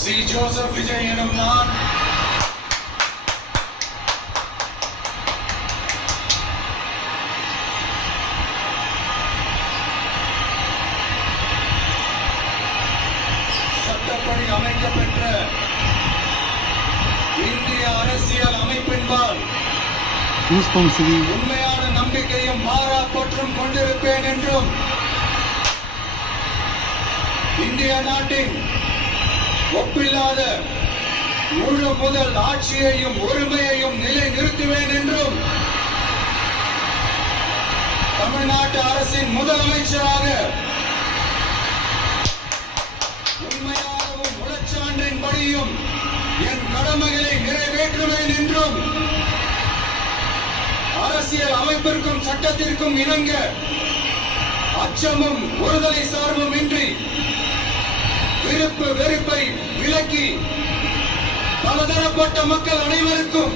C. Joseph Vijay எனும் நான் சட்டப்படி அமைக்கப்பெற்ற இந்திய அரசியல் அமைப்பின்பால் உண்மையான நம்பிக்கையும் மாறா பற்றும் கொண்டிருப்பேன் என்றும் இந்திய நாட்டின் ஒப்பில்லாத முழு முதல் ஆட்சியையும் உரிமையையும் நிலை நிறுத்துவேன் என்றும் தமிழ்நாட்டு அரசின் முதலமைச்சராக உண்மையாகவும் உளச்சான்றின்படியும் என் கடமைகளை நிறைவேற்றுவேன் என்றும் அரசியல் அமைப்பிற்கும் சட்டத்திற்கும் இணங்க அச்சமும் ஒருதலை சார்பும் இன்றி விருப்பு வெறுப்பை விலக்கி பலதரப்பட்ட மக்கள் அனைவருக்கும்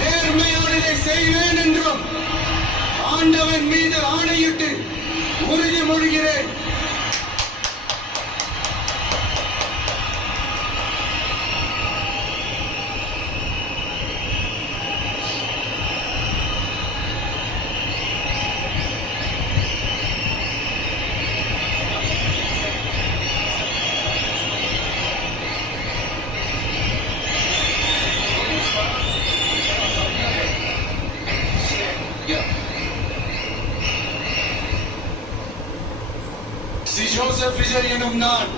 நேர்மையானதை செய்வேன் என்றும் ஆண்டவன் மீது ஆணையிட்டு உறுதிமொழிகிறேன். சி. ஜோசப் விஜய் எனும் நான்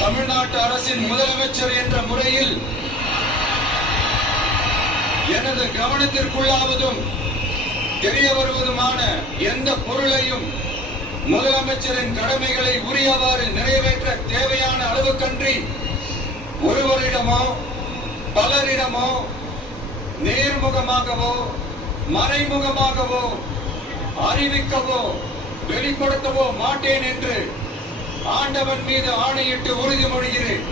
தமிழ்நாட்டு அரசின் முதலமைச்சர் என்ற முறையில் எனது கவனத்திற்குள்ளாவதும் தெரிய வருவதுமான எந்த பொருளையும் முதலமைச்சரின் கடமைகளை உரியவாறு நிறைவேற்ற தேவையான அளவுக்கன்றி ஒருவரிடமோ பலரிடமோ நேர்முகமாகவோ மறைமுகமாகவோ அறிவிக்கவோ வெளிப்படுத்தவோ மாட்டேன் என்று ஆண்டவன் மீது ஆணையிட்டு உறுதிமொழிகிறேன்.